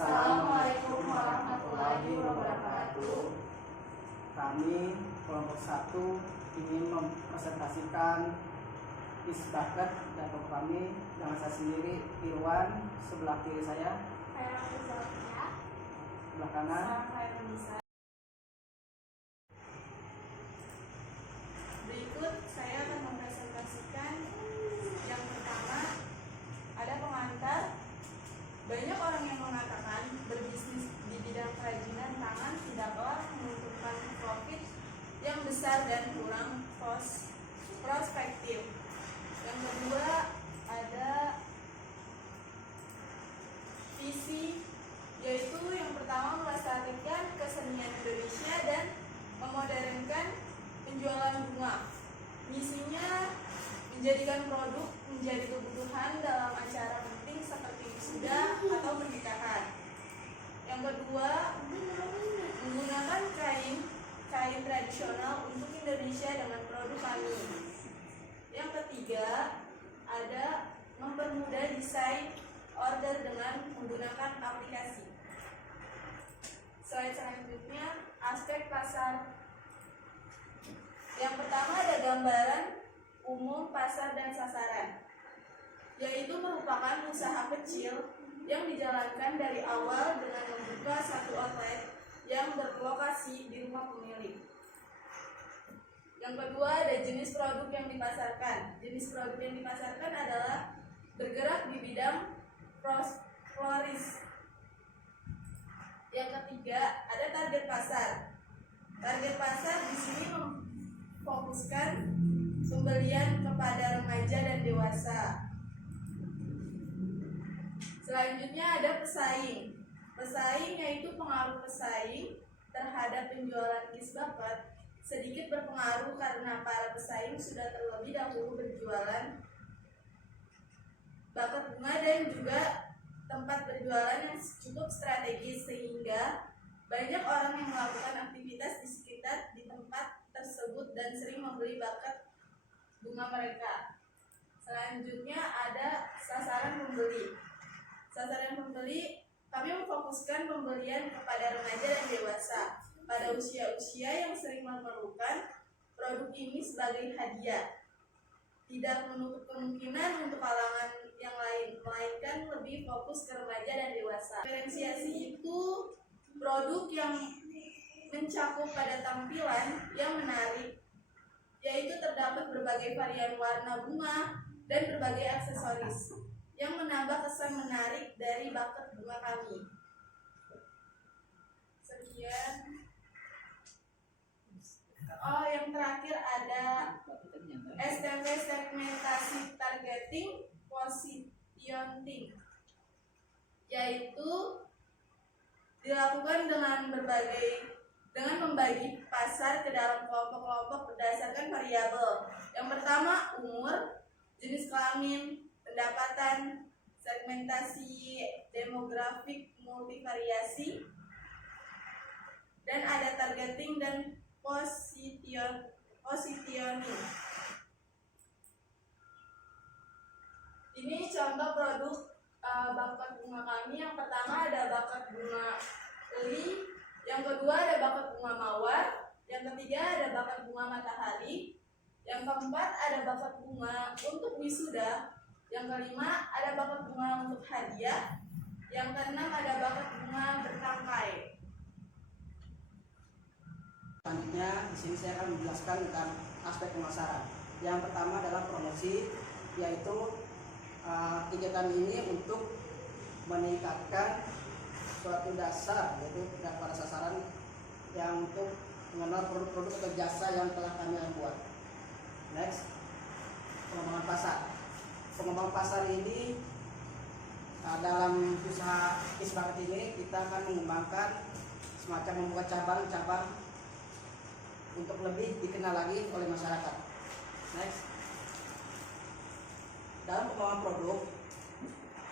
Assalamualaikum warahmatullahi wabarakatuh. Kami kelompok 1 ingin mempresentasikan Isbaket dan kami dengan saya sendiri, Irwan, sebelah kiri saya, sebelah kanan. Berikut saya akan mempresentasikan yang pertama, ada pengantar. Banyak orang yang mengatakan berbisnis di bidang kerajinan tangan tidaklah menguntungkan profit yang besar dan kurang prospektif. Yang kedua, ada visi, yaitu yang pertama melestarikan kesenian Indonesia dan memodernkan penjualan bunga. Misinya menjadikan produk menjadi kebutuhan dalam acara penting seperti wisuda atau pernikahan. Yang kedua, menggunakan kain tradisional untuk Indonesia dengan produk kami. Yang ketiga, ada mempermudah desain order dengan menggunakan aplikasi. Slide selanjutnya, aspek pasar. Yang pertama ada gambaran umum pasar dan sasaran, yaitu merupakan usaha kecil yang dijalankan dari awal dengan membuka satu outlet yang berlokasi di rumah pemilik. Yang kedua ada jenis produk yang dipasarkan. Jenis produk yang dipasarkan adalah bergerak di bidang floris. Yang ketiga ada target pasar. Target pasar di sini memfokuskan pembelian kepada remaja dan dewasa. Selanjutnya ada pesaing. Pesaing yaitu pengaruh pesaing terhadap penjualan Isbaket sedikit berpengaruh karena para pesaing sudah terlebih dahulu berjualan bakat bunga dan juga tempat berjualan yang cukup strategis sehingga banyak orang yang melakukan aktivitas di sekitar di tempat tersebut dan sering membeli bakat bunga mereka. Selanjutnya ada sasaran pembeli. Sasaran pembeli, kami memfokuskan pembelian kepada remaja dan dewasa pada usia-usia yang sering memerlukan produk ini sebagai hadiah. Tidak menutup kemungkinan untuk kalangan yang lain, melainkan lebih fokus ke remaja dan dewasa. Diferensiasi itu produk yang mencakup pada tampilan yang menarik, yaitu terdapat berbagai varian warna bunga dan berbagai aksesoris yang menambah kesan menarik dari bakat bunga kami. Sekian. Yang terakhir ada STP, segmentasi targeting positioning, yaitu dilakukan dengan membagi pasar ke dalam kelompok-kelompok berdasarkan variabel. Yang pertama umur, jenis kelamin, pendapatan, segmentasi demografik multivariasi, dan ada targeting dan positioning. Ini contoh produk bakat bunga kami. Yang pertama ada bakat bunga li, yang kedua ada bakat bunga mawar, yang ketiga ada bakat bunga matahari, yang keempat ada bakat bunga untuk wisuda, yang kelima ada bakat bunga untuk hadiah, yang keenam ada bakat bunga bertangkai. Selanjutnya di sini saya akan menjelaskan tentang aspek pemasaran. Yang pertama adalah promosi, yaitu kegiatan ini untuk meningkatkan suatu dasar, yaitu pada sasaran yang untuk mengenal produk-produk atau jasa yang telah kami buat. Next, pengembangan pasar. Pengembangan pasar ini dalam usaha Isbaket ini kita akan mengembangkan semacam membuat cabang-cabang untuk lebih dikenal lagi oleh masyarakat. Next, dalam pengembangan produk,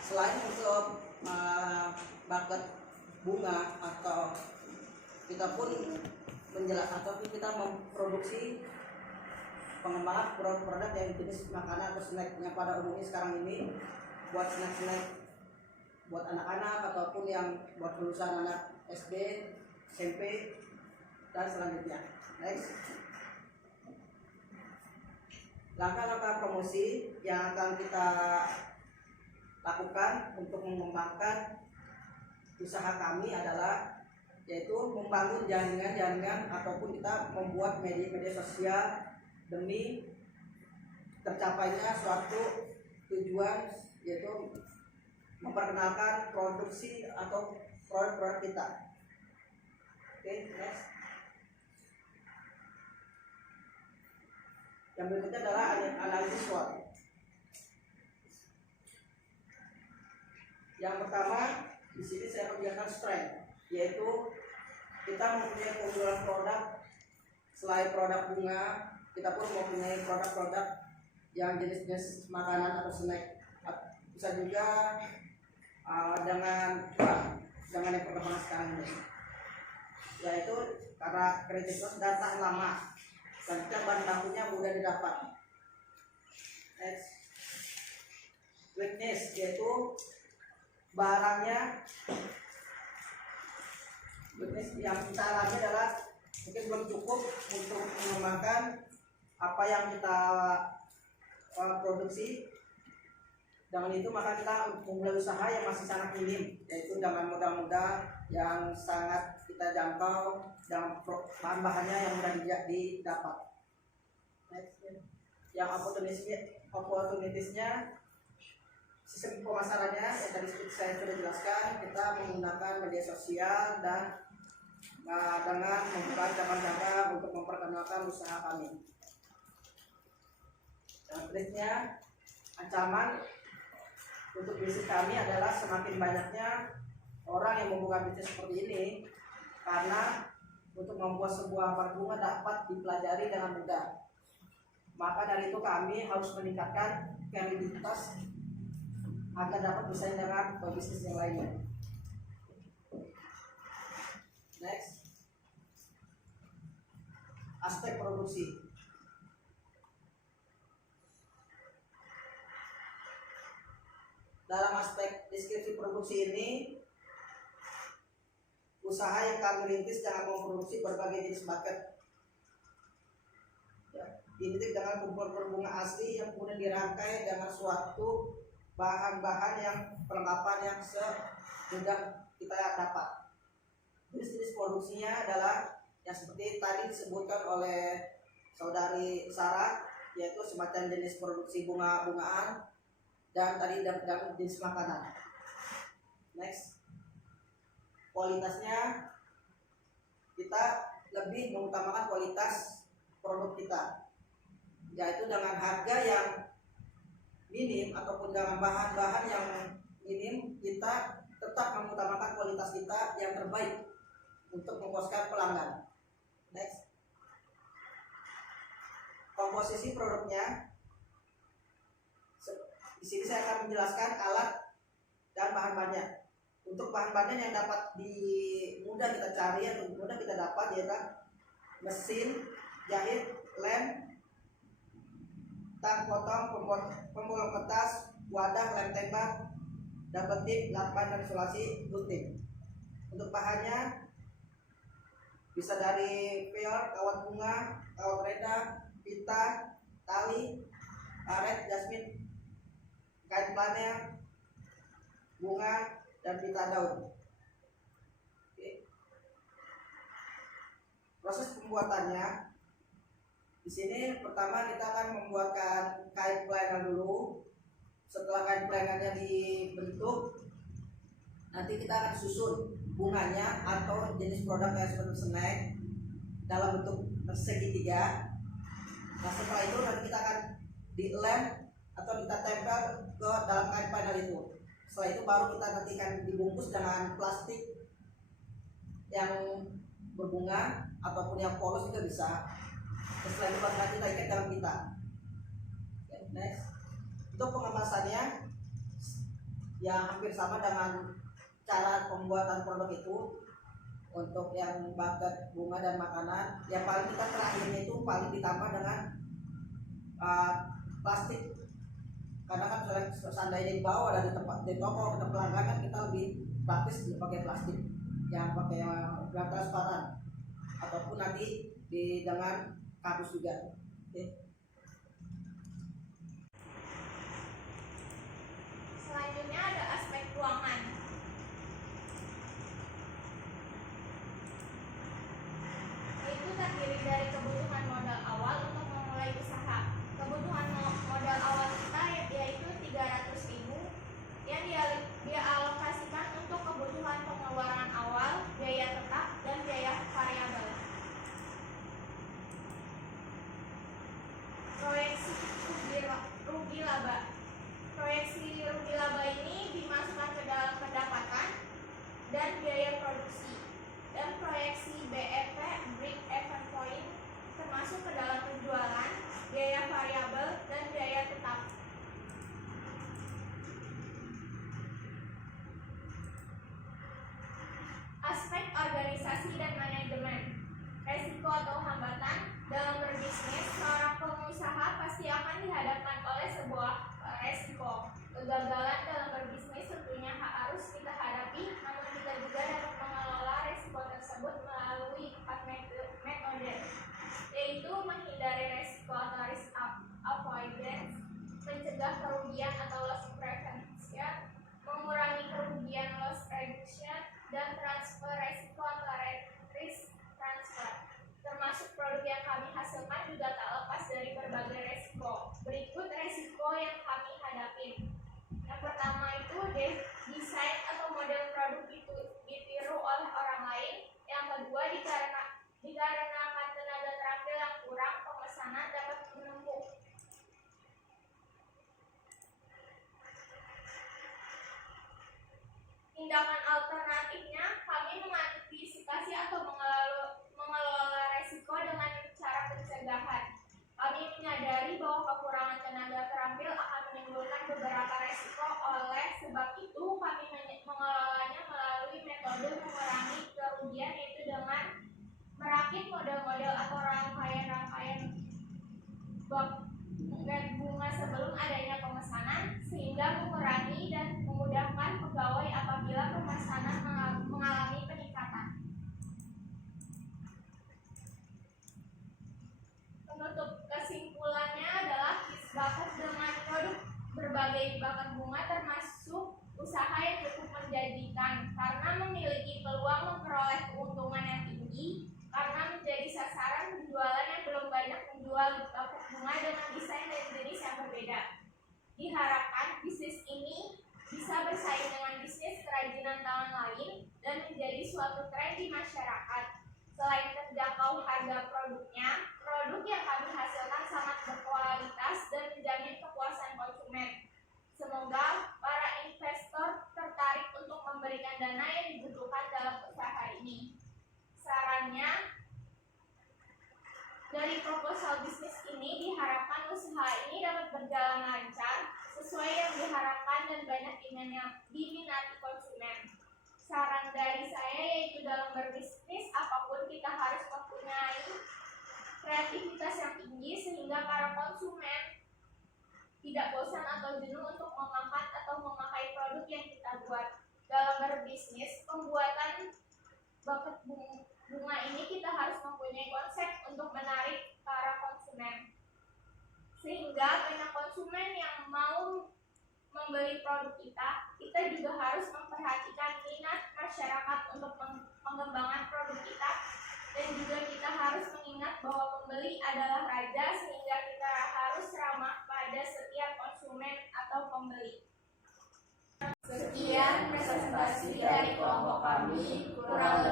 selain untuk bakat bunga atau kita pun kita memproduksi pengembangan produk-produk yang jenis makanan atau snack yang pada umumnya sekarang ini buat snack buat buat anak-anak ataupun yang buat lulusan anak SD, SMP, dan selanjutnya. Next. Langkah-langkah promosi yang akan kita lakukan untuk mengembangkan usaha kami adalah yaitu membangun jaringan-jaringan ataupun kita membuat media-media sosial demi tercapainya suatu tujuan, yaitu memperkenalkan produksi atau produk-produk kita. Oke, next. Yang berikutnya adalah analisis SWOT. Yang pertama, di sini saya menjelaskan strength, yaitu kita mempunyai keunggulan produk. Selain produk bunga, kita pun mempunyai produk-produk yang jenis-jenis makanan atau snack. Bisa juga dengan yang perkembangan sekarang ini, yaitu karena kredibilitas dan tahan lama, dan kita bahan bakunya mudah didapat. Next. Weakness, yaitu barangnya. Weakness yang kita alami adalah mungkin belum cukup untuk mengembangkan apa yang kita produksi. Dengan itu maka kita memulai usaha yang masih sangat minim, yaitu dengan modal-modal yang sangat kita jangkau dan bahan-bahannya yang mudah didapat. Yang opportunisnya sistem pemasarannya yang tadi saya sudah jelaskan, kita menggunakan media sosial dan dengan membuka cabang-cabang untuk memperkenalkan usaha kami. Dan berikutnya, ancaman untuk bisnis kami adalah semakin banyaknya orang yang membuka bisnis seperti ini, karena untuk membuat sebuah aparat bunga dapat dipelajari dengan mudah. Maka dari itu kami harus meningkatkan kredibilitas agar dapat bersaing dengan bisnis yang lainnya. Next. Aspek produksi. Dalam aspek deskripsi produksi ini, usaha yang kami rintis dengan memproduksi berbagai jenis bucket. Diintik dengan kumpul-kumpul bunga asli yang kemudian dirangkai dengan suatu bahan-bahan yang perlengkapan yang semudah kita dapat. Jenis-jenis produksinya adalah yang seperti tadi disebutkan oleh saudari Sarah, yaitu semacam jenis produksi bunga-bungaan dan tadi dan jenis makanan. Next. Kualitasnya, kita lebih mengutamakan kualitas produk kita, yaitu dengan harga yang minim ataupun dengan bahan-bahan yang minim, kita tetap mengutamakan kualitas kita yang terbaik untuk memuaskan pelanggan. Next. Komposisi produknya. Di sini saya akan menjelaskan alat dan bahan-bahannya. Untuk bahan-bahannya yang dapat mudah kita cari atau mudah kita dapat yaitu mesin jahit, lem, tang potong, pembolong kertas, wadah, lem tembak, double tip, lakban dan isolasi gunting. Untuk bahannya bisa dari peor, kawat bunga, kawat reda, pita, tali, karet, jasmin, kain plannya, bunga, dan pita daun. Oke. Proses pembuatannya, di sini pertama kita akan membuatkan kain planner dulu. Setelah kain plannernya dibentuk, nanti kita akan susun bunganya atau jenis produk yang seperti snack dalam bentuk segitiga. Nah setelah itu nanti kita akan dilem atau kita tempel ke dalam kain planner itu. Setelah itu baru kita nanti akan dibungkus dengan plastik yang berbunga ataupun yang polos juga bisa. Setelah itu baru kita ikat dalam pita. Next. Untuk pengemasannya yang hampir sama dengan cara pembuatan produk itu. Untuk yang bucket bunga dan makanan, yang paling kita terakhirnya itu paling ditambah dengan plastik. Karena kan seandainya di bawah ada di tempat di toko atau pelanggan kan kita lebih otomatis pakai plastik yang pakai yang transparan ataupun nanti dengan kardus juga. Oke. Selanjutnya ada aspek keuangan. Yaitu terdiri dari kebutuhan modal awal untuk memulai usaha. Kebutuhan modal awal kita yaitu 300.000 yang dia alokasikan untuk kebutuhan pengeluaran awal, biaya tetap, dan biaya variabel. Proyeksi rugi laba. Proyeksi rugi laba ini dimasukkan ke dalam pendapatan dan biaya produksi, dan proyeksi BEP (break even point) termasuk ke dalam penjualan, biaya variabel, dan biaya tetap. Aspek organisasi dan manajemen. Resiko atau hambatan dalam berbisnis, seorang pengusaha pasti akan dihadapkan oleh sebuah resiko. Kegagalan dalam berbisnis tentunya harus kita hadapi, namun kita juga dapat mengelola resiko tersebut melalui 4 metode, yaitu menghindari resiko atau risk avoidance, mencegah kerugian atau loss prevention, mengurangi kerugian loss reduction, dan transfer resiko atau risk transfer. Termasuk produk yang kami hasilkan juga tak lepas dari berbagai resiko. Berikut resiko yang kami hadapi. Yang pertama itu desain atau model produk itu ditiru oleh orang lain. Yang kedua dikarenakan tenaga terampil yang kurang, pemesanan dapat menumpuk. Tindakan alternatifnya, kami mengantisipasi atau mengelola resiko dengan cara pencegahan. Kami menyadari bahwa kekurangan tenaga terampil akan menimbulkan beberapa resiko. Oleh sebab itu, kami mengelolanya melalui metode mengurangi kerugian, yaitu dengan merakit model-model atau rangkaian-rangkaian buket bunga sebelum adanya pemesanan, sehingga mengurangi dan memudahkan pegawai apabila pemesanan mengalami peningkatan. Penutup kesimpulannya adalah bucket dengan produk berbagai bakat bunga termasuk usaha yang cukup menjanjikan karena memiliki peluang memperoleh keuntungan yang tinggi, karena menjadi sasaran penjualan yang belum banyak menjual bakat bunga dengan desain dan jenis yang berbeda. Diharapkan bisnis ini bisa bersaing dengan bisnis kerajinan tangan lain dan menjadi suatu tren di masyarakat. Selain terjangkau harga produknya, produk yang kami hasilkan sangat berkualitas dan menjamin kepuasan konsumen. Semoga para investor tertarik untuk memberikan dana yang dibutuhkan dalam usaha ini. Sarannya, dari proposal bisnis ini diharapkan usaha ini dapat berjalan lancar sesuai yang diharapkan dan banyak diminati konsumen. Saran dari saya yaitu dalam berbisnis apapun kita harus mempunyai kreativitas yang tinggi sehingga para konsumen tidak bosan atau jenuh untuk memakan atau memakai produk yang kita buat. Dalam berbisnis, pembuatan buket bunga ini kita harus mempunyai konsep untuk menarik para konsumen, sehingga banyak konsumen yang mau membeli produk kita juga harus memperhatikan minat masyarakat untuk pengembangan produk kita, dan juga kita harus mengingat bahwa pembeli adalah raja, sehingga kita harus ramah pada setiap konsumen atau pembeli. Sekian presentasi dari kelompok kami, kurang